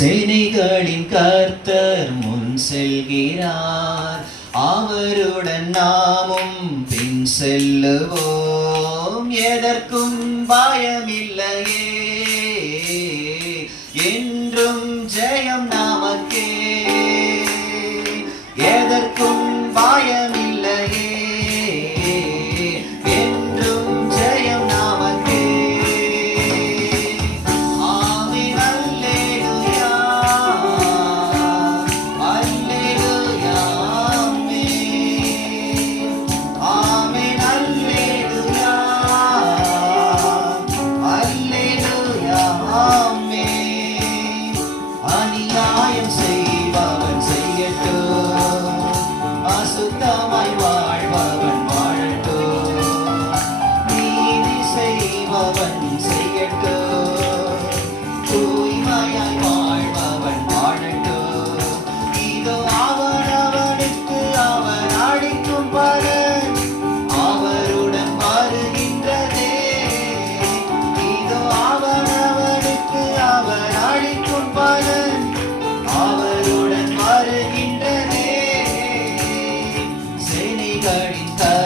சேனைகளின் கர்த்தர் முன் செல்கிறார். அவருடன் நாமும் பின் செல்லுவோம். எதற்கும் பயமில்லையே. Hari Hari.